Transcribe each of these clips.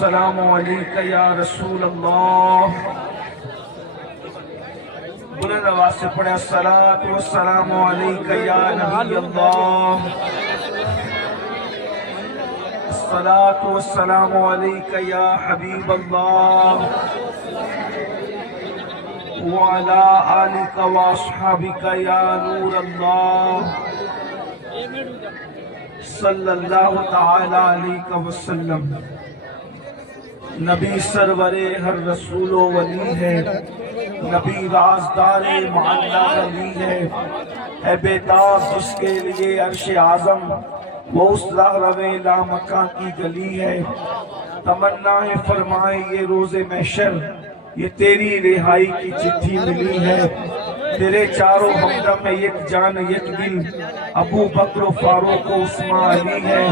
السلام علیکم یا رسول اللہ. بلند آواز سے پڑھیں الصلاۃ والسلام علیکم یا نبی اللہ. الصلاۃ والسلام علیکم یا حبیب اللہ وعلی آلک واصحابک یا نور اللہ صلی اللہ تعالی علیہ وسلم. نبی سرور ہر رسول و ولی ہے، نبی رازدار معلا علی ہے. اے بیتاب جس کے لیے عرش اعظم وہ اس راہ لامکاں کی گلی ہے. تمنا فرمائے یہ روز محشر یہ تیری رہائی کی چٹھی ملی ہے. تیرے چاروں ہمدم میں یک جان یک دل، ابو بکر و فاروق و عثمان علی ہے.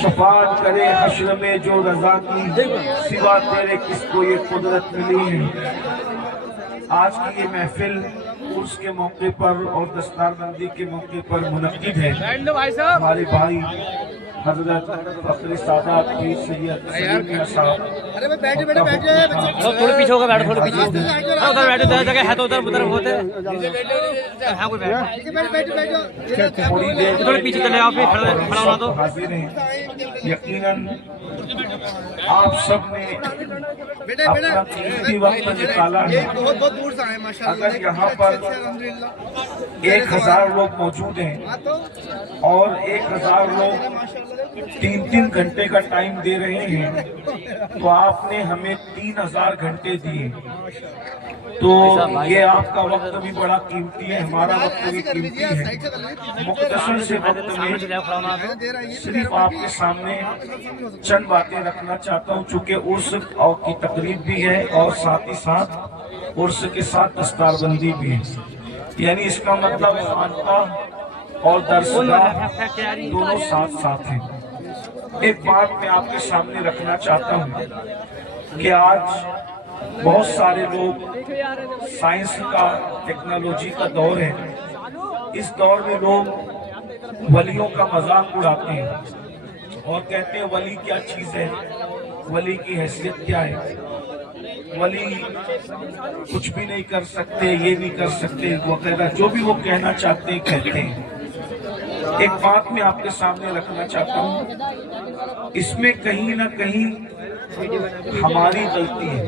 شفاعت کرے حشر میں جو رضا کی، سوا تیرے کس کو یہ قدرت ملی ہے. آج کی یہ محفل عرس کے موقع پر اور دستار بندی کے موقع پر منعقد ہے. ہمارے بھائی حضرت فخر سادات پیر سید سلیم میاں صاحب تھوڑے پیچھے ہوگا، بیٹھو تھوڑے پیچھے ادھر بیٹھو، ادھر جگہ ہے تو ادھر ہوتے تھوڑے پیچھے چلے آپ کھڑا ہونا تو حاضر ہیں. یقیناً آپ سب نے اپنا قیمتی وقت نکالا ہے. اگر یہاں پر 1000 لوگ موجود ہیں اور 1000 لوگ 3 گھنٹے کا ٹائم دے رہے ہیں تو آپ نے ہمیں 3000 گھنٹے دیے. تو یہ آپ کا وقت بھی بڑا قیمتی ہے، ہمارا وقت بھی قیمتی ہے. مختصر سے وقت میں صرف آپ کے سامنے چند باتیں رکھنا چاہتا ہوں، چونکہ عرس کی تقریب بھی ہے اور ساتھ ہی ساتھ عرس کے ساتھ دستار بندی بھی ہے. یعنی اس کا مطلب خانقاہ اور درسگاہ دونوں ساتھ ساتھ ہیں. ایک بات میں آپ کے سامنے رکھنا چاہتا ہوں کہ آج بہت سارے لوگ سائنس کا ٹیکنالوجی کا دور ہے. اس دور میں لوگ ولیوں کا مذاق اڑاتے ہیں اور کہتے ہیں ولی کیا چیز ہے، ولی کی حیثیت کیا ہے، ولی کچھ بھی نہیں کر سکتے، یہ نہیں کر سکتے وغیرہ جو بھی وہ کہنا چاہتے ہیں کہتے ہیں. ایک بات میں آپ کے سامنے رکھنا چاہتا ہوں، اس میں کہیں نہ کہیں ہماری غلطی ہے.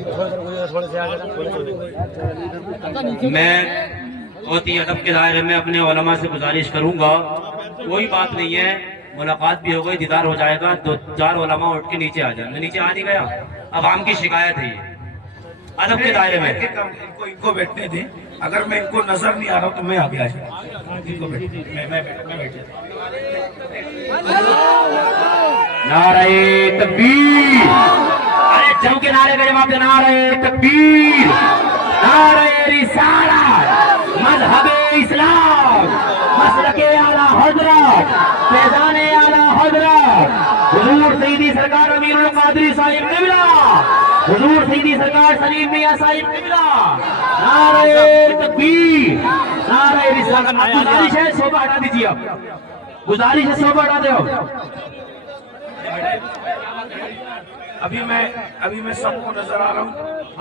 میں بہت ہی ادب کے دائرے میں اپنے علماء سے گزارش کروں گا، کوئی بات نہیں ہے، ملاقات بھی ہو گئی، دیدار ہو جائے گا. 2-4 علماء اٹھ کے نیچے آ جائیں. میں نیچے آ نہیں گیا، عوام کی شکایت ہے یہ ادب کے دائرے میں. ان کو بیٹھنے دیں، اگر میں ان کو نظر نہیں آ رہا تو میں آگے آ جاؤں. نعرہ تکبیر، ارے جم کے نعرے کا جواب دے. نعرہ تکبیر، نعرہ رسالت، مذہب اسلام، مسلک اعلیٰ حضرت، فیضان اعلیٰ حضرت حضور سیدی سرکار امیر القادری صاحب قبلہ، حضور سیدی سرکار سلیم میاں صاحب قبلہ. نعرہ تکبیر، نعرہ رسالت. گزارش ہے صوبہ ہٹا دیجیے، آپ گزارش ہے صوبہ ہٹا دو. ابھی میں سب کو نظر آ رہا ہوں.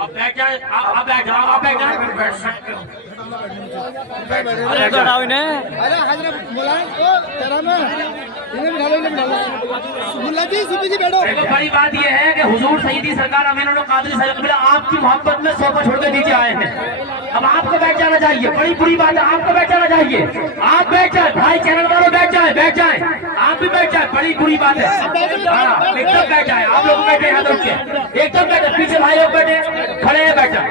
آپ بیٹھ جائیں، آپ بیٹھ جاؤ، آپ بیٹھ جائیں. اگر بیٹھ سکتے ہو ارے تو ہٹاؤ انہیں. دیکھو بڑی بات یہ ہے کہ حضور سیدی سرکار امین القادری صاحب قبلہ آپ کی محبت میں صوفہ چھوڑ کے نیچے آئے ہیں. اب آپ کو بیٹھ جانا چاہیے، بڑی بری بات ہے، آپ کو بیٹھ جانا چاہیے. آپ بیٹھ جائیں، بھائی چینل والوں بیٹھ جائیں، بیٹھ جائیں. آپ بھی بیٹھ جائیں، بڑی بری بات ہے. ہاں ایک دم بیٹھ جائیں، آپ لوگ بیٹھے ہیں کے ایک دم بیٹھے، پیچھے بھائی لوگ بیٹھے کھڑے ہیں، بیٹھ جائیں.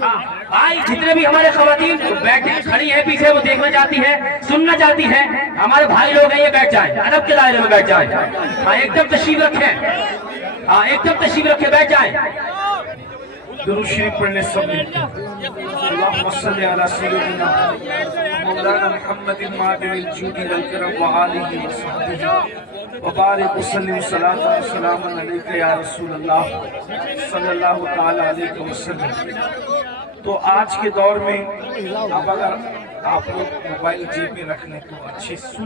ہاں بھائی جتنے بھی ہمارے خواتین بیٹھے کھڑی ہیں پیچھے، وہ دیکھنا چاہتی ہے، سننا چاہتی ہے، ہمارے بھائی لوگ ہیں، یہ بیٹھ جائیں، ادب کے دائرے میں بیٹھ جائیں. ہاں ایک دم تشریف رکھیں، ہاں ایک دم تشریف رکھیں، بیٹھ جائیں. درود شریف پڑھنے سب ملتے ہیں. اللہم صلی علی سیدنا مولانا محمد معدن الجود والکرم وآلہ وصحبہ وبارک وسلم صلاۃ و سلام علیک یا رسول اللہ صلی اللہ تعالی علیہ وسلم. تو آج کے دور میں اب اگر آپ لوگ موبائل جیب میں رکھ لیں تو اچھے سے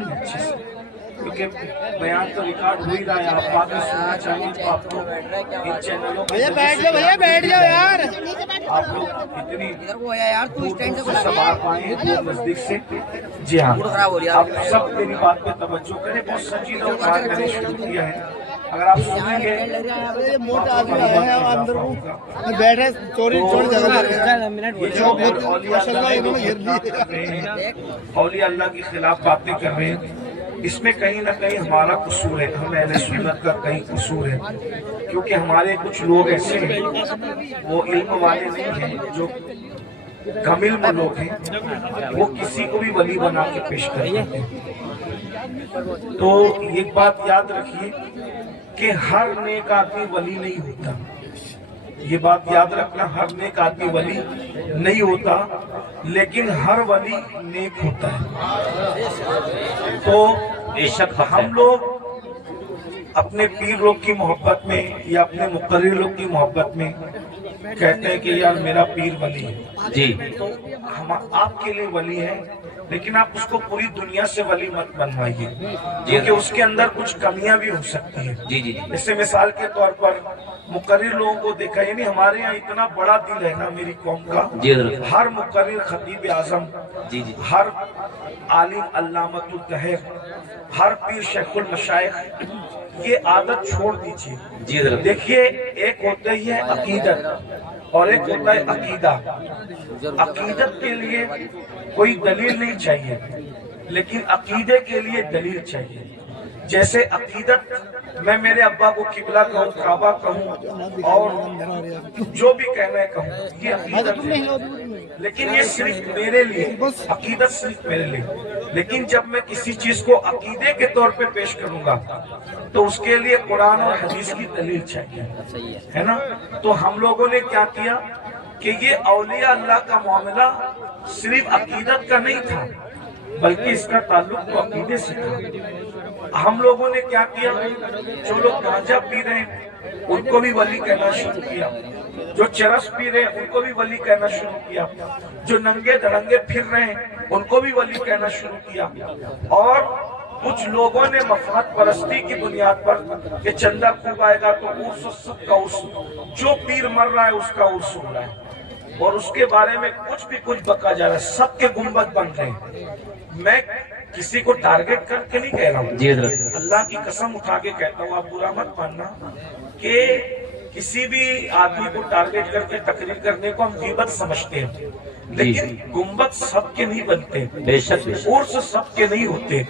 کیونکہ بیان تو ریکارڈ ہو ہی رہا ہے، آپ بات میں سننا چاہیں تو آپ کو ان چینلوں پر بیٹھ جاؤ یار. آپ لوگ اتنی دور سے سب آپ آئے ہیں دور نزدیک سے. جی ہاں، آپ سب میری بات پہ توجہ کریں، بہت سنجیدہ کار میں نے شروع کیا ہے. اگر آپ سنیں گے موٹا آدمی آیا ہے اندر کو بیٹھے چوری جگہ یہ جو اولیاء اللہ کر رہے ہیں، اولیاء اللہ کے خلاف باتیں کر رہے ہیں، اس میں کہیں نہ کہیں ہمارا قصور ہے، ہم اہل سنت کا کہیں قصور ہے. کیونکہ ہمارے کچھ لوگ ایسے ہیں وہ علم والے نہیں ہیں، جو کم علم لوگ ہیں، وہ کسی کو بھی ولی بنا کے پیش کرتے ہیں. تو ایک بات یاد رکھیے کہ ہر نیک آدمی ولی نہیں ہوتا. یہ بات یاد رکھنا، ہر نیک آدمی ولی نہیں ہوتا، لیکن ہر ولی نیک ہوتا ہے. تو بے شک ہم لوگ اپنے پیر لوگ کی محبت میں یا اپنے مقرر لوگ کی محبت میں کہتے ہیں کہ یار میرا پیر ولی ہے. جی، تو ہم آپ کے لیے ولی ہے، لیکن آپ اس کو پوری دنیا سے ولی مت بنوائیے، کیونکہ اس کے اندر کچھ کمیاں بھی ہو سکتی ہیں. جی جی، جیسے مثال کے طور پر مقرر لوگوں کو دیکھا، یعنی ہمارے یہاں اتنا بڑا دل ہے نا میری قوم کا. ہر مقرر خطیب اعظم، ہر عالم علامۃ الدہر، ہر پیر شیخ المشائخ، یہ عادت چھوڑ دیجیے. دیکھیے، ایک ہوتا ہی ہے عقیدت اور ایک ہوتا ہے عقیدہ. عقیدت کے لیے کوئی دلیل نہیں چاہیے، لیکن عقیدے کے لیے دلیل چاہیے. جیسے عقیدت میں میرے ابا کو قبلہ کہوں، کعبہ کہوں، اور جو بھی کہنا ہے کہوں، یہ عقیدت ہے. لیکن یہ صرف میرے لیے، عقیدت صرف میرے لیے. لیکن جب میں کسی چیز کو عقیدے کے طور پہ پیش کروں گا تو اس کے لیے قرآن اور حدیث کی دلیل چاہیے، ہے نا. تو ہم لوگوں نے کیا کیا کہ یہ اولیاء اللہ کا معاملہ صرف عقیدت کا نہیں تھا، بلکہ اس کا تعلق تو عقیدے سے تھا. ہم لوگوں نے کیا کیا، جو لوگ گانجا پی رہے ہیں ان کو بھی ولی کہنا شروع کیا، جو چرس پی رہے ہیں ان کو بھی ولی کہنا شروع کیا، جو ننگے دھڑنگے پھر رہے ہیں ان کو بھی ولی کہنا شروع کیا. اور کچھ لوگوں نے مفاد پرستی کی بنیاد پر کہ چندہ خوب آئے گا تو عرس، سب کا عرس، جو پیر مر رہا ہے اس کا عرس ہو رہا ہے، اور اس کے بارے میں کچھ بھی کچھ بکا جا رہا ہے. سب کے گنبد بن رہے ہیں. میں کسی کو ٹارگٹ کر کے نہیں کہہ رہا ہوں، اللہ کی قسم اٹھا کے کہتا ہوں، آپ برا مت ماننا کہ کسی بھی آدمی کو ٹارگٹ کر کے تقریر کرنے کو ہم غیبت سمجھتے ہیں. لیکن گنبد سب کے نہیں بنتے، بے شک عرس سب کے نہیں ہوتے.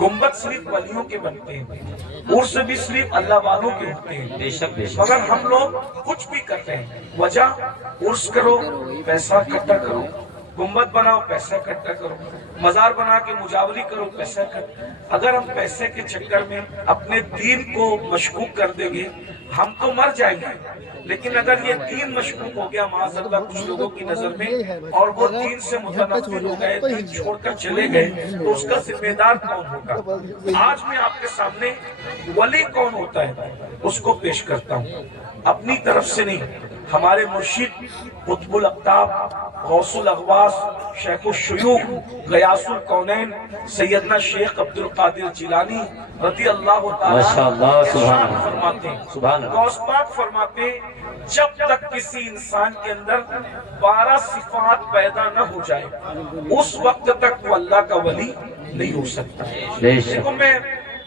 گنبد صرف ولیوں کے بنتے ہیں، عرس بھی صرف اللہ والوں کے ہوتے ہیں. بے شک بے شک. مگر ہم لوگ کچھ بھی کرتے ہیں، وجہ عرس کرو پیسہ اکٹھا کرو، گنبد بناؤ پیسہ اکٹھا کرو، مزار بنا کے مجاوری کرو پیسہ اکٹھا. اگر ہم پیسے کے چکر میں اپنے دین کو مشکوک کر دیں گے ہم تو مر جائیں گے. لیکن اگر یہ دین مشکوک ہو گیا معاذ اللہ کچھ لوگوں کی نظر میں، اور وہ دین سے متنفر ہو گئے، دین چھوڑ کر چلے گئے، تو اس کا ذمہ دار کون ہوگا؟ آج میں آپ کے سامنے ولی کون ہوتا ہے اس کو پیش کرتا ہوں، اپنی طرف سے نہیں. ہمارے مرشد قطب الاقطاب، غوث الاغواث، شیخ الشیوخ، غیاث الکونین، سیدنا شیخ عبد القادر جیلانی رضی اللہ تعالیٰ فرماتے ہیں، غوث پاک فرماتے ہیں، جب تک کسی انسان کے اندر 12 صفات پیدا نہ ہو جائے اس وقت تک وہ اللہ کا ولی نہیں ہو سکتا. دیکھو، میں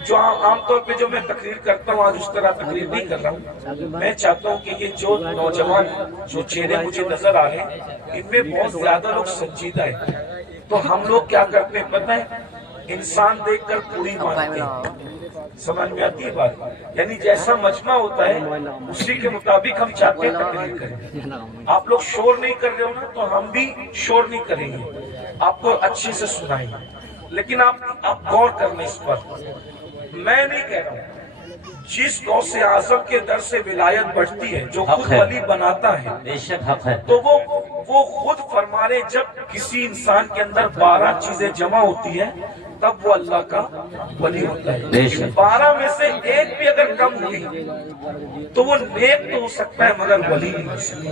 جو عام طور پہ جو میں تقریر کرتا ہوں آج اس طرح تقریر نہیں کر رہا ہوں. میں چاہتا ہوں کہ یہ جو نوجوان جو چہرے مجھے نظر آ رہے ہیں ان میں بہت زیادہ لوگ سنجیدہ ہیں. تو ہم لوگ کیا کرتے ہیں پتہ ہے، انسان دیکھ کر پوری مانتے ہیں. سمجھ میں آتی ہے بات؟ یعنی جیسا مجمع ہوتا ہے اسی کے مطابق ہم چاہتے ہیں تقریر کریں. آپ لوگ شور نہیں کر رہے ہو نا تو ہم بھی شور نہیں کریں گے، آپ کو اچھے سے سنائیں گے. لیکن آپ غور کرنا اس پر. میں نہیں کہہ رہا ہوں، جس غوث اعظم کے در سے ولایت بڑھتی ہے، جو خود ولی بناتا ہے، بے شک حق ہے، تو وہ خود فرما رہے جب کسی انسان کے اندر 12 چیزیں جمع ہوتی ہیں तब वो अल्लाह का वली होता है। बेशक। 12 में से एक भी अगर कम हुई तो वो नेक तो हो सकता है मगर वली नहीं हो सकता,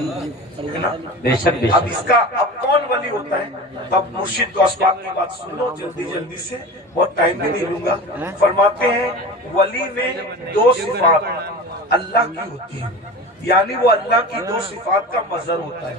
है ना। बेशक अब बेशक। इसका अब कौन वली होता है, तब मुर्शिद गौस पाक की बात सुन लो जल्दी जल्दी से, बहुत टाइम भी नहीं लूंगा। फरमाते हैं वली में 2 सिफात अल्लाह की होती है, यानी वो अल्लाह की 2 सिफात का मजहर होता है,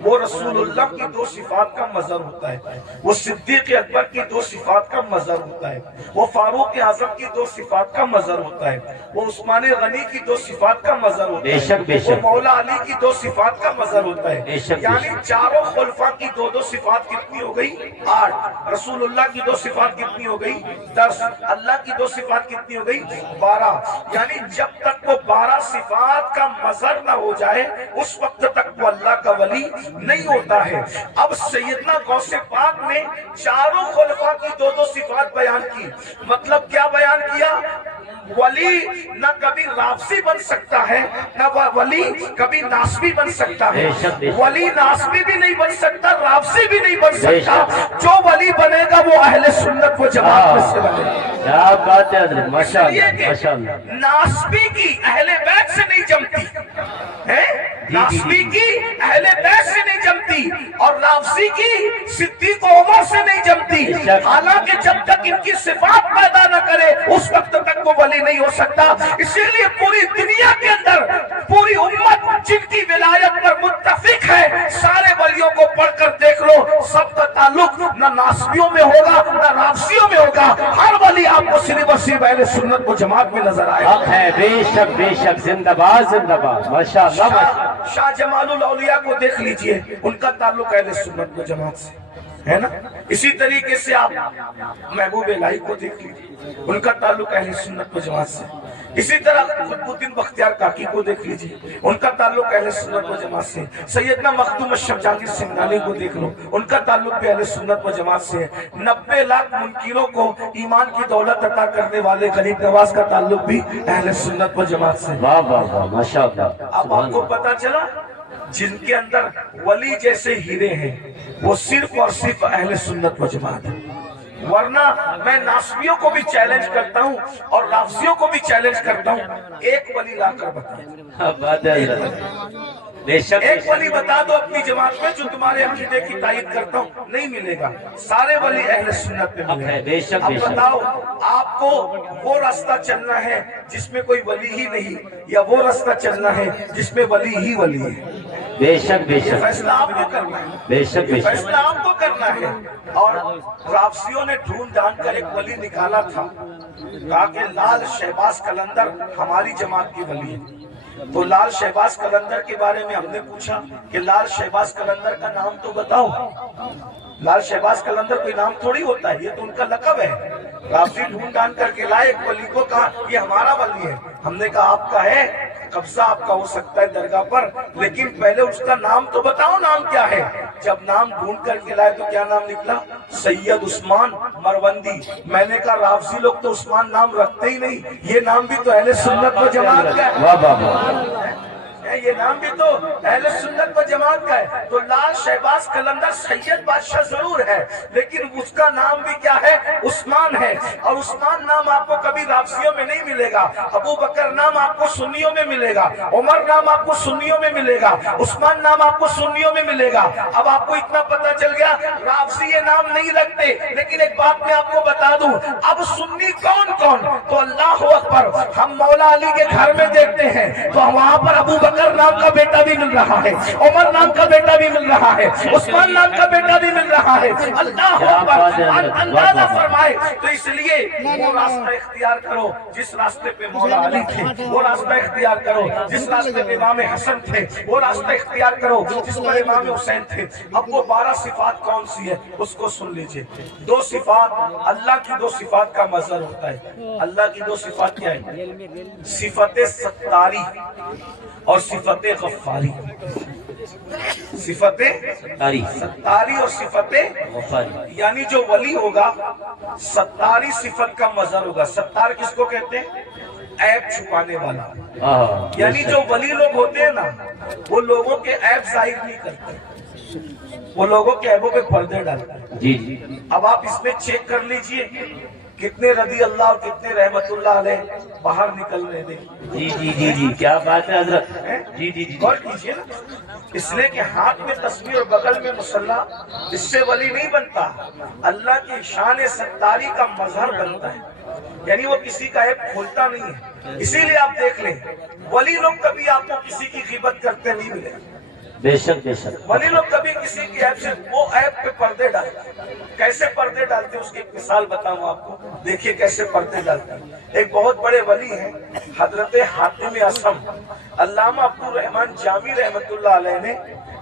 वो रसूलुल्लाह की 2 सिफात का मजहर होता है, वो सिद्दीक अकबर की 2 सिफात का मजहर होता है, वो फारूक आजम की 2 सिफात का मजहर होता है, वो उस्मान गनी की 2 सिफात का मजहर होता बेशक है, बेशक। वो मौला अली की 2 सिफात का मजहर होता है। बेशक यानी चारों खुलफा की 2-2 सिफात कितनी हो गई, 8। रसूलुल्लाह की 2 सिफात कितनी हो गई, 10। अल्लाह की 2 सिफात कितनी हो गई, 12। यानी जब तक वो 12 सिफात का मजहर ना हो जाए उस वक्त तक वो अल्लाह का वली नहीं होता है। अब सैयदना गौसे पाक ने चारों खुलफा की 2-2 सिफात बयान की, मतलब क्या बयान किया, वली न कभी राफसी बन सकता है, न वली कभी नासबी बन सकता है, बेशक बेशक। वली नासबी भी नहीं बन सकता, राफसी भी नहीं बन सकता। बेशक। जो वली बनेगा वो अहले सुन्नत व जमात में से बनेगा। क्या बात है हजरत, इसलिए माशाअल्लाह कि माशाअल्लाह। नासबी की अहले बैत से नहीं जमती है, नासबी की अहले बैत से नहीं जमती, और राफसी की सिद्दीक उमर से नहीं जमती। हालांकि जब तक इनकी सिफात पैदा न करे उस वक्त तक वो वली नहीं हो सकता। इसीलिए पूरी दुनिया के अंदर पूरी उम्मत जिनकी विलायत पर मुत्तफिक है, सारे वलियों को पढ़कर देख लो, सबका ताल्लुक न नासबियों में होगा न राफसियों में होगा। हर वली आपको सिर्फ और सिर्फ अहले सुन्नत व जमात में नजर आएगा। हक है, बेशक बेशक, जिंदाबाद जिंदाबाद, माशाअल्लाह माशाअल्लाह। शाह जमालुल औलिया को देख लीजिए, उनका ताल्लुक अहले सुन्नत व जमात से है ना। इसी तरीके से आप महबूब इलाही को देख लीजिए, उनका ताल्लुक अहले सुन्नत व जमात से। इसी तरह कुतुबुद्दीन बख्तियार काकी को देख लीजिए, उनका ताल्लुक अहले सुन्नत व जमात से। सैयदना मखदूम अशरफ जहांगीर सिंघानी को देख लो, उनका ताल्लुक भी अहले सुन्नत व जमात से है। 90 लाख मुनकिरों को ईमान की दौलत अता करने वाले गरीब नवाज का ताल्लुक भी अहले सुन्नत व जमात से। वाह वाह वाह, माशाअल्लाह। अब आपको पता चला जिनके अंदर वली जैसे हीरे हैं वो सिर्फ और सिर्फ अहले सुन्नत व जमात है। वरना मैं नासबियों को भी चैलेंज करता हूँ और राफसियों को भी चैलेंज करता हूँ, एक वली लाकर बताओ, बात है हजरत, बेशक एक वली बता दो अपनी जमात में जो तुम्हारे अकीदे की तायद करता हूँ, नहीं मिलेगा। सारे वली अहले सुन्नत में हक है, मिलेंगे। बेशक अब बेशक। बताओ आपको वो रास्ता चलना है जिसमें कोई वली ही नहीं, या वो रास्ता चलना है जिसमें वली ही वली है। बेशक ये बेशक फैसला आपको करना है, बेशक ये बेशक। फैसला आपको करना है। और राफसियों ने ढूंढ ढांड कर एक वली निकाला था, कहा कि लाल शहबाज कलंदर हमारी जमात की वली है। तो लाल शहबाज कलंदर के बारे में हमने पूछा कि लाल शहबाज कलंदर का नाम तो बताओ। लाल शहबाज कलंदर कोई नाम थोड़ी होता है, ये तो उनका लकब है। राफसी ढूंढ ढांड करके लाए एक वली को, कहा ये हमारा वली है। हमने कहा आपका है, कब्जा आपका हो सकता है दरगाह पर, लेकिन पहले उसका नाम तो बताओ, नाम क्या है। जब नाम ढूंढ करके लाए तो क्या नाम निकला, सैयद उस्मान मरवंदी। मैंने कहा राफसी लोग तो उस्मान नाम रखते ही नहीं, ये नाम भी तो अहले सुन्नत व जमात का है। वाह वाह वाह, ये नाम भी तो अहले सुन्नत व जमात का है। तो लाल शहबाज कलंदर सैयद बादशाह जरूर है, लेकिन उसका नाम भी क्या है, उस्मान है। और उस्मान नाम आपको कभी राफसियों में नहीं मिलेगा। अबू बकर नाम आपको सुन्नियों में मिलेगा, उमर नाम आपको सुन्नियों में मिलेगा, उस्मान नाम आपको सुन्नियों में मिलेगा। अब आपको इतना पता चल गया राफसी ये नाम नहीं रखते। लेकिन एक बात मैं आपको बता दूं, अब सुन्नी कौन कौन, तो अल्लाह अकबर, हम मौला अली के घर में देखते हैं तो वहां पर अबू बकर नाम का बेटा भी मिल रहा है, उमर नाम का बेटा भी मिल रहा है, उस्मान नाम का बेटा भी मिल रहा है। अल्लाह अकबर, अंदाजा फरमाए। तो इसलिए वो रास्ता इख्तियार करो जिस रास्ते पे मौला अली थे, वो रास्ता इख्तियार करो जिस रास्ते पे इमाम हसन थे, वो रास्ता इख्तियार करो जिस पर इमाम हुसैन थे। अब वो 12 सिफात कौन सी है उसको सुन लीजिए। 2 सिफात अल्लाह की, 2 सिफात का मजहर होता है। अल्लाह की 2 सिफात क्या है, सिफत सत्तारी और सिफत गफ्फारी। सिफत सत्तारी और सिफत गफ्फारी, यानी जो वली होगा सत्तारी सिफत का मजहर होगा। सत्तार किसको कहते हैं, ऐब छुपाने वाला। यानी जो वली लोग होते हैं ना, वो लोगों के ऐब जाहिर नहीं करते, वो लोगों के ऐबों पे पर्दे डालता है। जी जी अब आप इसमें चेक कर लीजिए कितने रदी अल्लाह और कितने रहमतुल्लाह अलैह बाहर निकलने दें। जी जी जी जी क्या बात है हजरत। जी जी जी गौर कीजिए ना, इसलिए कि हाथ में तस्बीह और बगल में मुसल्ला, इससे वली नहीं बनता, अल्लाह की शान सत्तारी का मजहर बनता है, यानी वो किसी का ऐब खोलता नहीं है। इसीलिए आप देख लें, वली लोग कभी आपको किसी की गिबत करते नहीं मिले, बेशक बेशक। वली लोग कभी किसी की ऐब से, वो ऐब पे पर्दे डालते हैं। कैसे पर्दे डालते हैं उसकी एक मिसाल बताऊं आपको, देखिए कैसे पर्दे डालते हैं। एक बहुत बड़े वली हैं हजरत हातिम असम, अल्लामा अब्दुल रहमान जामी रहमतुल्लाह अलैह ने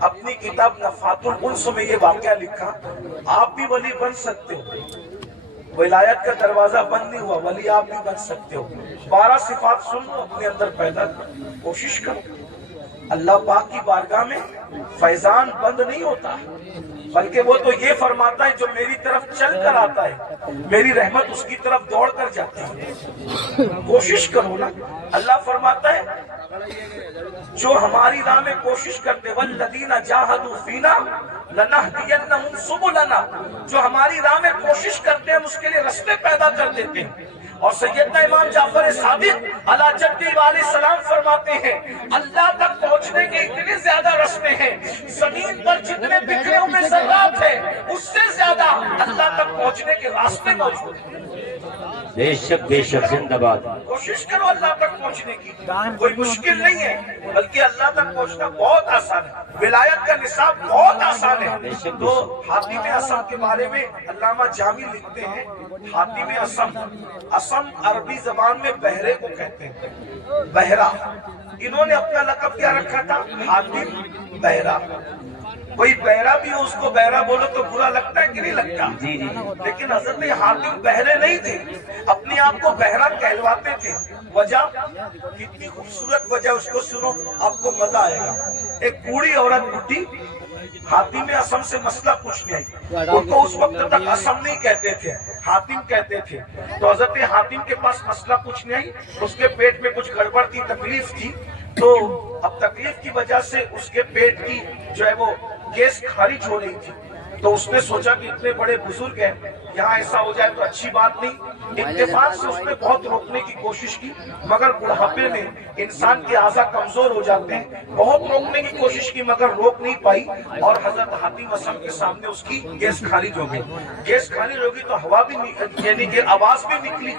अपनी किताब नफातुल उन्स में ये वाकया लिखा, आप भी वली बन सकते हो, विलायत का दरवाजा बंद नहीं हुआ, वली आप भी बन सकते हो। 12 सिफात सुन लो, अपने अंदर पैदा करो, कोशिश करो। अल्लाह पाक की बारगाह में फैजान बंद नहीं होता, बल्कि वो तो ये फरमाता है जो मेरी तरफ चल कर आता है मेरी रहमत उसकी तरफ दौड़ कर जाती है। कोशिश करो ना, अल्लाह फरमाता है जो हमारी राह में कोशिश करते, वल्लदीना जाहदू फीना लनहदियन्नहुम सुबुलना, जो हमारी राह में कोशिश करते हैं उसके लिए रास्ते पैदा कर देते हैं। और सैयदना इमाम जाफर सादिक अला जद्दी वाले सलाम फरमाते हैं, अल्लाह तक पहुंचने के इतने ज्यादा रास्ते हैं, जमीन पर जितने बिखरे हुए ज़र्रात हैं उससे ज्यादा अल्लाह तक पहुंचने के रास्ते मौजूद हैं। बेशक बेशक जिंदाबाद। कोशिश करो अल्लाह तक पहुंचने की, कोई मुश्किल नहीं है, बल्कि अल्लाह तक पहुंचना बहुत आसान है, विलायत का निसाब बहुत आसान है। तो हातिम असम के बारे में अल्लामा जामी लिखते हैं, हातिम असम, असम अरबी जबान में बहरे को कहते हैं, बहरा। इन्होंने अपना लक़ब क्या रखा था? हातिम बहरा। कोई बहरा भी हो उसको बहरा बोलो तो बुरा लगता है कि नहीं लगता? जी जी लेकिन हजरत हातिम बहरे नहीं थे, अपने आप को बहरा कहलवाते थे। वजह, कितनी खूबसूरत वजह, उसको सुनो आपको मजा आएगा। एक बूढ़ी औरत बुढ़ी हातिम असम से मसला पूछने आई, उनको उस वक्त तक असम नहीं कहते थे, हातिम कहते थे। तो हजरत हातिम के पास मसला पूछने आई, उसके पेट में कुछ गड़बड़ थी, तकलीफ थी, तो अब तकलीफ की वजह से उसके पेट की जो है वो गैस खारिज हो रही थी। तो उसने सोचा कि इतने बड़े बुजुर्ग हैं, यहाँ ऐसा हो जाए तो अच्छी बात नहीं। इत्तेफाक से उसने बहुत रोकने की कोशिश की, मगर बुढ़ापे में इंसान के आज़ा कमजोर हो जाते हैं, बहुत रोकने की कोशिश की मगर रोक नहीं पाई, और हजरत हातिम असम के सामने उसकी गैस खारिज हो गई। गैस खारिज हो गई तो हवा भी यानी कि आवाज भी निकली,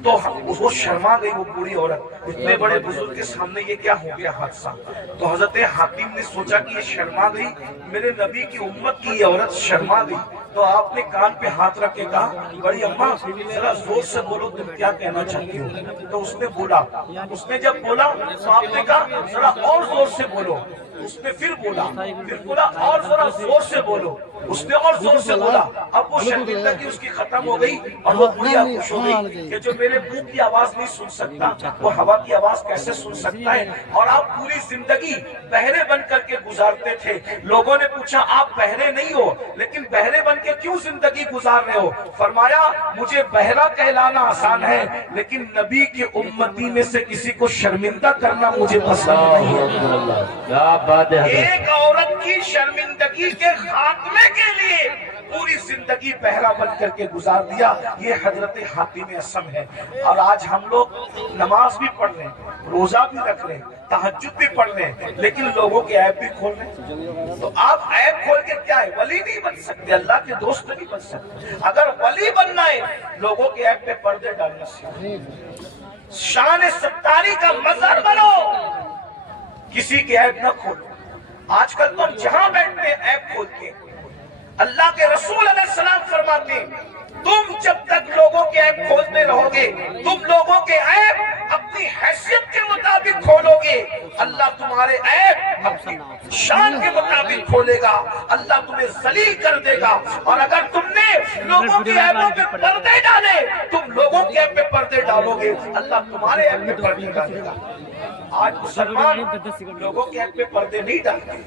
तो वो शर्मा गई वो बूढ़ी औरत, इतने बड़े बुजुर्ग के सामने ये क्या हो गया हादसा। तो हजरत हातिम ने सोचा कि ये शर्मा गई, मेरे नबी की उम्मत की ये औरत शर्मा गई। तो आपने कान पे हाथ रख के कहा, बड़ी अम्मा जरा जोर से बोलो तुम क्या कहना चाहती हो। तो उसने बोला, उसने जब बोला तो आपने कहा जरा और जोर से बोलो। उसने फिर बोला और जरा जोर से बोलो। उसने और जोर से बोला। अब वो शर्मिंदगी उसकी खत्म हो गई और वो बुढ़िया खुश हो गई कि जो मेरे मुंह की आवाज नहीं सुन सकता वो हवा की आवाज कैसे सुन सकता है। और आप पूरी जिंदगी बहरे बन करके गुजारते थे। लोगों ने पूछा आप बहरे नहीं हो, लेकिन बहरे बन के क्यों जिंदगी गुजार रहे हो? फरमाया मुझे बहरा कहलाना आसान है, लेकिन नबी के उम्मती में से किसी को शर्मिंदा करना मुझे पसंद नहीं है। क्या बात है। एक औरत की शर्मिंदगी के खात्मे के लिए पूरी जिंदगी बहरा बन करके गुजार दिया, ये हजरत हातिम असम है। और आज हम लोग नमाज भी पढ़ रहे हैं, रोजा भी रख रहे हैं, तहज्जुद भी पढ़ रहे हैं, लेकिन लोगों के ऐब भी खोल रहे हैं। तो आप ऐब खोल के क्या है, वली नहीं बन सकते, अल्लाह के दोस्त नहीं बन सकते। अगर वली बनना है लोगों के ऐब पे पर्दे डालने से, शान सत्तारी का मजहर बनो, किसी के ऐब न खोलो। आजकल तो हम जहां बैठते हैं ऐब खोलते हैं। अल्लाह के रसूल अलैहिस्सलाम फरमाते हैं तुम जब तक लोगों के ऐब खोलते रहोगे, तुम लोगों के ऐब अपनी हैसियत के मुताबिक खोलोगे, अल्लाह तुम्हारे ऐब अपनी शान के मुताबिक खोलेगा, अल्लाह तुम्हें जलील कर देगा। और अगर तुमने लोगों के ऐबों पे पर्दे डाले, तुम लोगों के ऐब पे पर्दे डालोगे, अल्लाह तुम्हारे ऐब पे पर्दे डालेगा। आज मुसलमान लोगों के ऐब पे पर्दे नहीं डालते,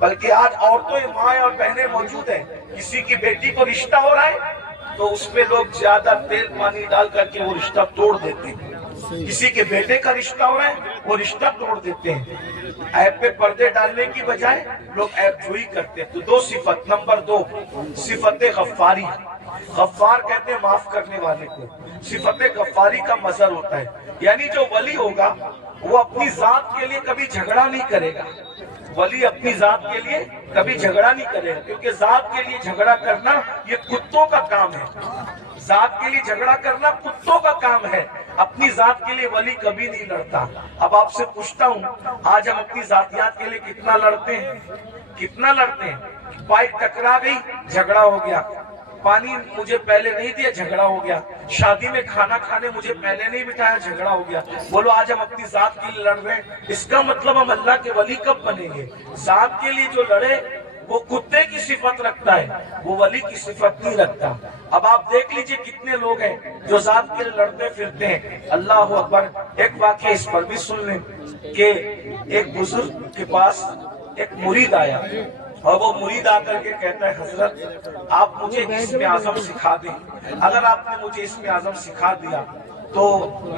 बल्कि आज औरतें, माएं और बहनें मौजूद हैं, किसी की बेटी को रिश्ता हो रहा है तो उसमें लोग ज्यादा तेल पानी डाल करके वो रिश्ता तोड़ देते हैं। किसी के बेटे का रिश्ता हो रहा है, वो रिश्ता तोड़ देते हैं। ऐप पे पर्दे डालने की बजाय लोग ऐप जोई करते हैं। तो दो सिफत, नंबर 2 सिफत गफ्फारी। गफ्फार कहते हैं माफ करने वाले को। सिफत गफ्फारी का मजर होता है, यानी जो वली होगा वो अपनी जात के लिए कभी झगड़ा नहीं करेगा। वली अपनी जात के लिए कभी झगड़ा नहीं करेगा, क्योंकि जात के लिए झगड़ा करना ये कुत्तों का काम है। जात के लिए झगड़ा करना कुत्तों का काम है। अपनी जात के लिए वली कभी नहीं लड़ता। अब आपसे पूछता हूँ, आज हम अपनी जातियात के लिए कितना लड़ते हैं? कितना लड़ते हैं? बाइक टकरा गई, झगड़ा हो गया। पानी मुझे पहले नहीं दिया, झगड़ा हो गया। शादी में खाना खाने मुझे पहले नहीं बिठाया, झगड़ा हो गया। बोलो आज हम अपनी जात के लिए लड़ रहे हैं, इसका मतलब हम अल्लाह के वली कब बनेंगे? जात के लिए जो लड़े वो कुत्ते की सिफत रखता है, वो वली की सिफत नहीं रखता। अब आप देख लीजिए कितने लोग हैं जो जात के लिए लड़ते फिरते हैं। अल्लाह अकबर। एक वाक़या इस पर भी सुन लें कि एक बुजुर्ग के पास एक मुरीद आया और वो मुरीद आकर के कहता है, हजरत आप मुझे इस्म आज़म सिखा दें। अगर आपने मुझे इस्म आज़म सिखा दिया तो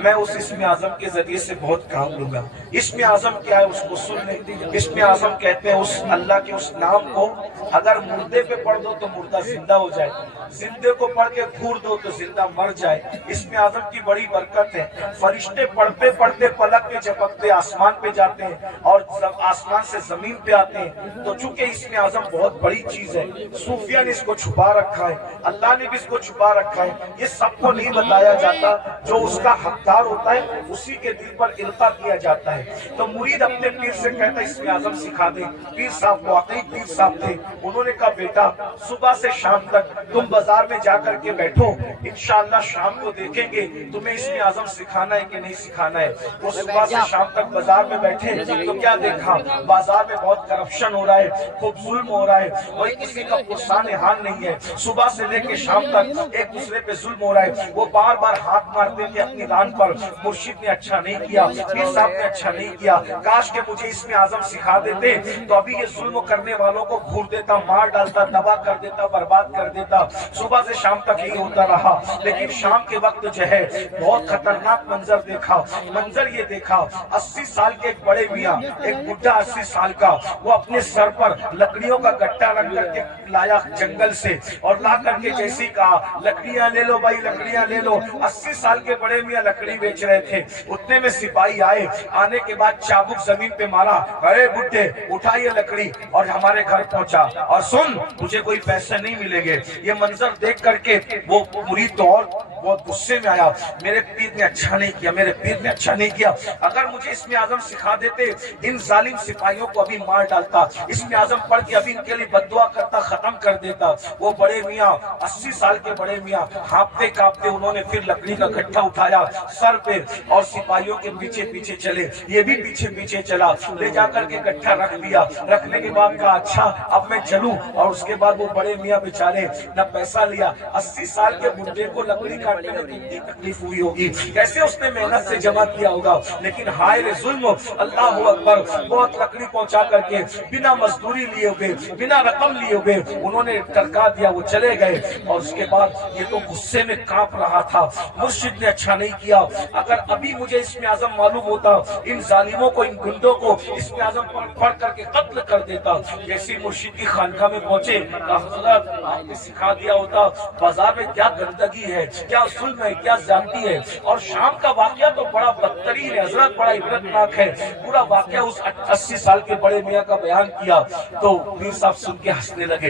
मैं उस इस्म आज़म के जरिए से बहुत काम लूंगा। इस्म आज़म क्या है उसको सुन लें। इस्म आज़म कहते हैं उस अल्लाह के उस नाम को अगर मुर्दे पे पढ़ दो तो मुर्दा जिंदा हो जाए, जिंदे को पढ़ के घूर दो तो जिंदा मर जाए। इस्म आज़म की बड़ी बरकत है। फरिश्ते पढ़ते पढ़ते पलक के झपकते आसमान पे जाते हैं और जब आसमान से जमीन पे आते हैं। तो चूंकि इस्म आज़म बहुत बड़ी चीज है, सूफिया ने इसको छुपा रखा है, अल्लाह ने भी इसको छुपा रखा है। ये सबको नहीं बताया जाता, जो उसका हकदार होता है उसी के दिल पर इल्का किया जाता है। तो मुरीद अपने पीर से कहता है इस्म आज़म सिखा दे। पीर साहब वाकई पीर साहब थे। उन्होंने कहा बेटा सुबह से शाम तक तुम बाजार में जाकर के बैठो, इंशाअल्लाह शाम को देखेंगे तुम्हें इस्म आज़म सिखाना है कि नहीं सिखाना है। वो सुबह से शाम तक बाजार में बैठे तो क्या देखा, बाजार में बहुत करप्शन हो रहा है, खूब जुल्म हो रहा है, कोई किसी का पुरसान हाल नहीं है। सुबह से लेकर शाम तक एक दूसरे पे जुल्म हो रहा है। वो बार बार हाथ मारते थे अपनी दान पर, मुर्शिद ने अच्छा नहीं किया, पीर साहब ने अच्छा नहीं किया, काश के मुझे इस्म आज़म सिखा देते तो अभी ये जुल्म करने वालों को घूर देता, मार डालता, तबाह कर देता, बर्बाद कर देता। सुबह से शाम तक यही होता रहा। लेकिन शाम के वक्त जो है बहुत खतरनाक मंजर देखा। मंजर ये देखा, 80 साल के एक बड़े मियाँ, एक बुढ़ा 80 साल का, वो अपने सर पर लकड़ियों का गट्टा रख करके लाया जंगल से और ला करके जैसे ही कहा लकड़ियां ले लो भाई, लकड़ियां ले लो। 80 साल के बड़े मियाँ लकड़ी बेच रहे थे। उतने में सिपाही आए, आने के बाद चाबुक जमीन पे मारा, अरे बुड्ढे उठा ये लकड़ी और हमारे घर पहुंचा और सुन तुझे कोई पैसे नहीं मिलेंगे। ये मंजर देख करके वो मुरीद तो और बहुत गुस्से में आया, मेरे पीर ने अच्छा नहीं किया, मेरे पीर ने अच्छा नहीं किया। अगर मुझे इस्म आज़म सिखा देते इन जालिम सिपाहियों को अभी मार डालता, इस्म आज़म पढ़ के अभी इनके लिए बद्दुआ करता, खत्म कर देता। वो बड़े मियाँ 80 साल के बड़े मियाँ कांपते कांपते उन्होंने फिर लकड़ी का गट्ठा उठाया सर पे और सिपाहियों के पीछे पीछे चले। ये भी पीछे पीछे चला, ले जाकर के गट्ठा रख दिया। रखने के बाद कहा अच्छा अब मैं चलूं। और उसके बाद वो बड़े मियाँ बेचारे न पैसा लिया, 80 साल के बुढ़े को लकड़ी काटने में कितनी तकलीफ हुई होगी, कैसे उसने मेहनत से जमा किया होगा। लेकिन हाय रे जुल्म, अल्लाह अकबर, बहुत लकड़ी पहुंचा करके बिना मजदूरी लिए हुए, बिना रकम लिए हुए उन्होंने टरका दिया, वो चले गए। और उसके बाद ये तो गुस्से में कांप रहा था, मुर्शिद ने अच्छा नहीं किया। अगर अभी मुझे इस्म आज़म मालूम होता, इन जालिमों को, इन गुंडों को इस्म आज़म पढ़ करके कत्ल कर देता। जैसे मुर्शिद की खानका में पहुंचे, हज़रत आपने सिखा दिया होता बाजार में क्या गंदगी है, क्या जुल्म है, क्या जाती है। और शाम का वाकया तो बड़ा बदतरीन है हजरत, बड़ा इबरतनाक है। पूरा वाकया उस 80 साल के बड़े मियाँ का बयान किया तो पीर साहब सुन के हंसने लगे।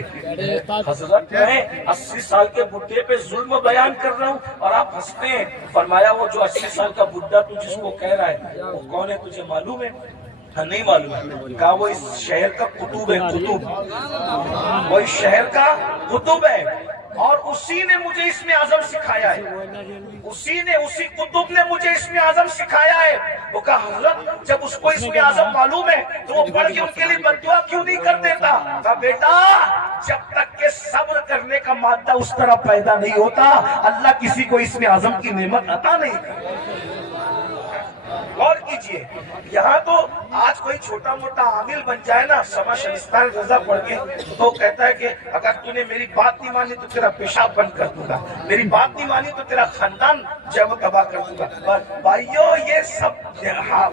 हजरत मैं 80 साल के बुढ़े पे जुल्म बयान कर रहा हूँ और आप हंसते हैं। फरमाया वो जो 80 साल का बुढ़ा तू जिसको कह रहा है वो कौन है, तुझे मालूम है? नहीं मालूम। कहा वो इस शहर का कुतुब है, कुतुब, वो इस शहर का कुतुब है और उसी ने मुझे इस्म आज़म सिखाया है, उसी कुतुब ने मुझे इस्म आज़म सिखाया है। वो कहा हज़रत जब उसको इस्म आज़म मालूम है तो वो पढ़ के उनके लिए बद्दुआ क्यों नहीं कर देता? कहा बेटा जब तक के सब्र करने का मादा उस तरह पैदा नहीं होता, अल्लाह किसी को इस्म आज़म की नेमत अता नहीं करता। गौर कीजिए, यहाँ तो आज कोई छोटा मोटा आमिल बन जाए ना समा शनिस्तान रजा पढ़ के, तो कहता है कि अगर तूने मेरी बात नहीं मानी तो तेरा पेशाब बंद कर दूंगा, मेरी बात नहीं मानी तो तेरा खानदान जब तबाह कर दूंगा। पर भाइयों ये सब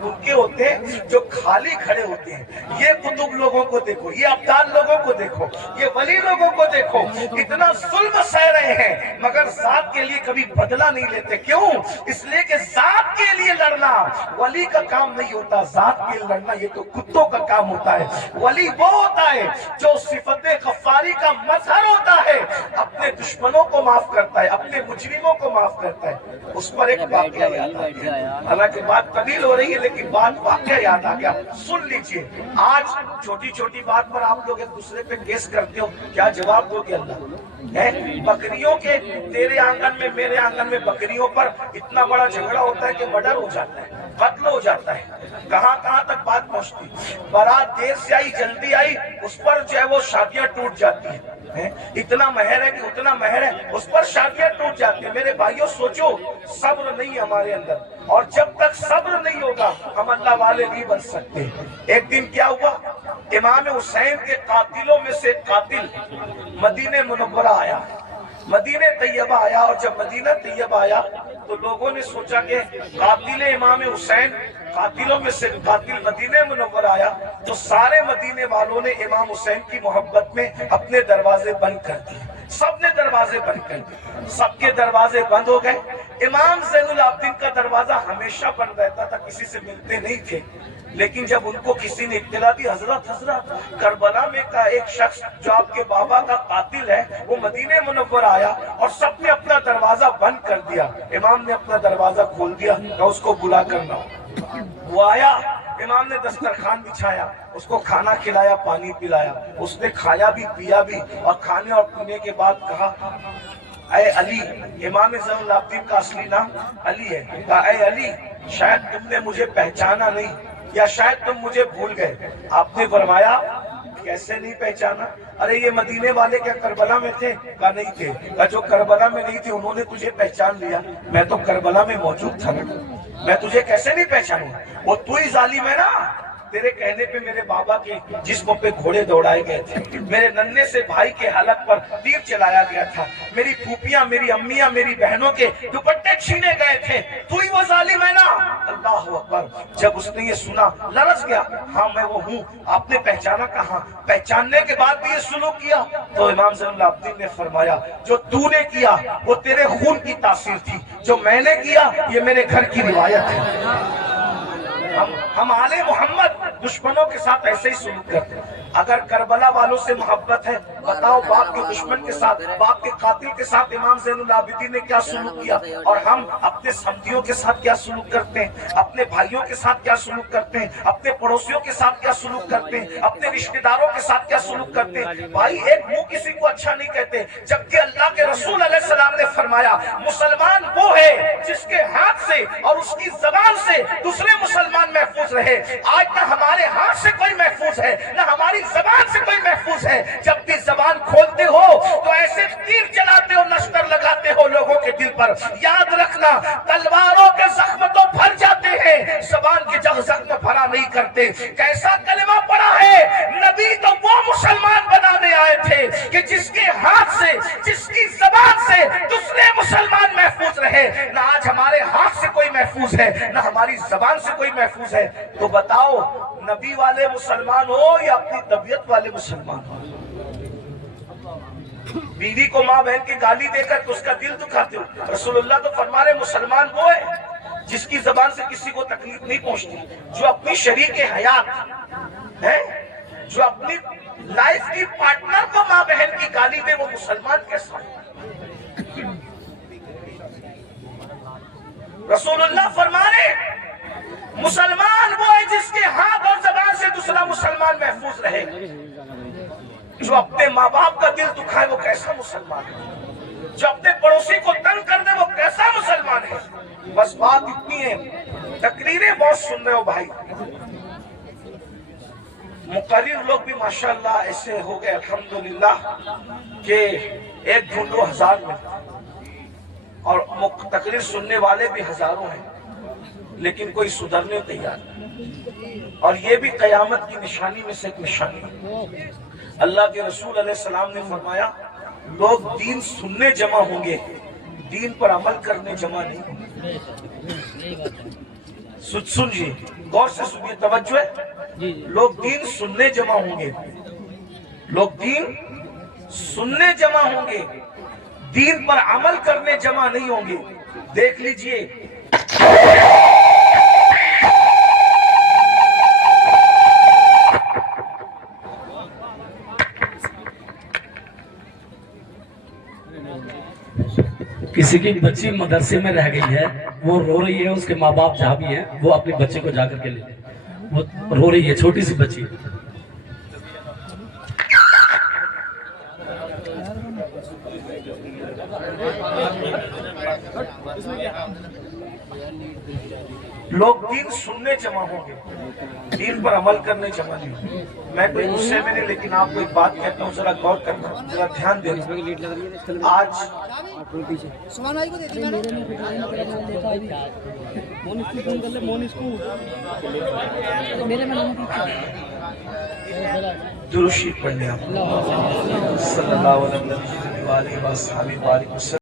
उनके होते हैं जो खाली खड़े होते हैं। ये कुतुब लोगों को देखो, ये अब्दाल लोगों को देखो, ये वली लोगों को देखो, इतना जुल्म सह रहे हैं मगर जात के लिए कभी बदला नहीं लेते। क्यों? इसलिए कि जात के लिए लड़ना वली का काम नहीं होता, जात के लिए लड़ना ये तो कुत्तों का काम होता है। वली वो होता है जो सिफते गफ्फारी का मजहर होता है, अपने दुश्मनों को माफ करता है, अपने मुजरिमों को माफ करता है। उस पर एक वाकया याद आ गया, हालांकि बात तवील हो रही है लेकिन बात वाकया याद आ गया, सुन लीजिए। आज छोटी छोटी बात पर आप लोग एक दूसरे पे केस करते हो, क्या जवाब दोगे अल्लाह है? बकरियों के तेरे आंगन में मेरे आंगन में बकरियों पर इतना बड़ा झगड़ा होता है कि मर्डर हो जाता है, कत्ल हो जाता है। कहां कहां तक बात पहुंचती, बारात देर से आई जल्दी आई, उस पर जो है वो शादियां टूट जाती है। इतना महर है कि उतना महर है, उस पर शादियां टूट जाती है। मेरे भाइयों सोचो, सब्र नहीं हमारे अंदर, और जब तक सब्र नहीं होगा हम अल्लाह वाले नहीं बन सकते। एक दिन क्या हुआ, इमाम हुसैन के कातिलों में से कातिल मदीने मुनव्वरा आया, मदीने तैयबा आया। और जब मदीना तैयबा आया तो लोगों ने सोचा कि कातिल इमाम हुसैन, कातिलों में से कातिल मदीने मुनव्वरा आया, तो सारे मदीने वालों ने इमाम हुसैन की मोहब्बत में अपने दरवाजे बंद कर दिए। सबने दरवाजे बंद कर दिए, सबके दरवाजे बंद हो गए। इमाम ज़ैनुल आबिदीन का दरवाजा हमेशा बंद रहता था, किसी से मिलते नहीं थे। लेकिन जब उनको किसी ने इत्तला दी, हजरत करबला में का एक शख्स जो आपके बाबा का कातिल है वो मदीने मुनव्वरा आया, और सबने अपना दरवाजा बंद कर दिया। इमाम ने अपना दरवाजा खोल दिया, तो उसको बुला करना। वो आया, इमाम ने दस्तरखान बिछाया, उसको खाना खिलाया, पानी पिलाया, उसने खाया भी पिया भी, और खाने और पीने के बाद कहा, ऐ अली, इमाम ज़ैनुल आबिदीन का असली नाम अली है, कहा ऐ अली, शायद तुमने मुझे पहचाना नहीं, या शायद तुम मुझे भूल गए। आपने फरमाया कैसे नहीं पहचाना? अरे ये मदीने वाले क्या करबला में थे? कहा नहीं थे। कहा जो करबला में नहीं थे उन्होंने तुझे पहचान लिया, मैं तो करबला में मौजूद था ना, मैं तुझे कैसे नहीं पहचानूं? वो तू ही जालिम है ना। तेरे कहने पे मेरे बाबा के जिस्म पे घोड़े दौड़ाए गए थे, मेरे नन्हे से भाई के हलक पर तीर चलाया गया था, मेरी फूफियां, मेरी अम्मियां, मेरी बहनों के दुपट्टे छीने गए थे, तू ही वो जालिम है ना। अल्लाह अकबर। जब उसने ये सुना लरस गया, हाँ मैं वो हूँ। आपने पहचाना कहाँ? पहचानने के बाद भी ये सुलूक किया? तो इमाम ज़ैनुल आबिदीन ने फरमाया, जो तूने किया वो तेरे खून की तासीर थी, जो मैंने किया ये मेरे घर की रिवायत है। हम आले मोहम्मद दुश्मनों के साथ ऐसे ही सुलूक करते हैं। अगर करबला वालों से मोहब्बत है, बताओ बाप के दुश्मन के साथ, बाप के कातिल के साथ इमाम ज़ैनुल आबिदीन ने क्या सुलूक किया, और हम अपने समधियों के साथ क्या सुलूक करते हैं, अपने भाइयों के साथ क्या सुलूक करते हैं, अपने पड़ोसियों के साथ क्या सुलूक करते हैं, अपने रिश्तेदारों के साथ क्या सुलूक करते हैं। भाई एक मुंह किसी को अच्छा नहीं कहते, जबकि अल्लाह के रसूल अलैहिस्सलाम ने फरमाया, मुसलमान वो है जिसके हाथ से और उसकी जबान से दूसरे मुसलमान महफूज रहे। आज ना हमारे हाथ से कोई महफूज है, ना हमारी जबान से कोई महफूज है। जब भी जबान खोलते हो तो ऐसे तीर चलाते हो, नश्तर लगाते हो लोगों के दिल पर। याद रखना, तलवारों के जख्म तो भर जाते हैं, जबान के जख्म भरा नहीं करते। कैसा कलमा पड़ा है, नबी तो वो मुसलमान बनाने आए थे कि जिसके हाथ से, जिसकी जबान से दूसरे मुसलमान महफूज रहे। ना आज हमारे हाथ से कोई महफूज है, ना हमारी जबान से कोई महफूज है। तो बताओ, नबी वाले मुसलमान हो या अपनी तबीयत वाले मुसलमान हो? बीवी को माँ बहन की गाली देकर तो उसका दिल दुखाते हो। रसूलुल्लाह तो फरमा रहे, मुसलमान वो है जिसकी जबान से किसी को तकलीफ नहीं पहुंचती, जो अपनी शरीके हयात है, जो अपनी लाइफ की पार्टनर को माँ बहन की गाली दे, वो मुसलमान कैसा है? रसूलुल्लाह फरमा रहे, मुसलमान वो है जिसके हाथ और जबान से दूसरा मुसलमान महफूज रहे। जो अपने माँ बाप का दिल दुखाए वो कैसा मुसलमान है? जो अपने पड़ोसी को तंग कर दे वो कैसा मुसलमान है? बस बात इतनी है, तकरीरें बहुत सुन रहे हो भाई, मुकर्रिर लोग भी माशाअल्लाह ऐसे हो गए अल्हम्दुलिल्लाह कि एक ढूंढो हजार में, और तकरीर सुनने वाले भी हजारों हैं, लेकिन कोई सुधरने तैयार नहीं। اور یہ بھی قیامت کی نشانی میں سے ایک نشانی ہے۔ اللہ کے رسول علیہ السلام نے فرمایا لوگ دین سننے جمع ہوں گے، دین پر عمل کرنے جمع نہیں ہوں گے۔ سنیے، غور سے سنیے، توجہ ہے۔ لوگ دین سننے جمع ہوں گے، لوگ دین سننے جمع ہوں گے، دین پر عمل کرنے جمع نہیں ہوں گے۔ دیکھ لیجئے کسی کی بچی مدرسے میں رہ گئی ہے، وہ رو رہی ہے، اس کے ماں باپ جہاں بھی ہیں وہ اپنے بچے کو جا کر کے لے لیں، وہ رو رہی ہے، چھوٹی سی بچی۔ لوگ دین سننے جمع ہوں گے، دین پر عمل کرنے جمع نہیں ہوں گے۔ میں کوئی غصے میں نہیں، لیکن آپ کو ایک بات کہتا ہوں، ذرا غور کرنا، ذرا دھیان دینا۔ آج درود شریف پڑھنے آپ صلی اللہ علیہ وسلم۔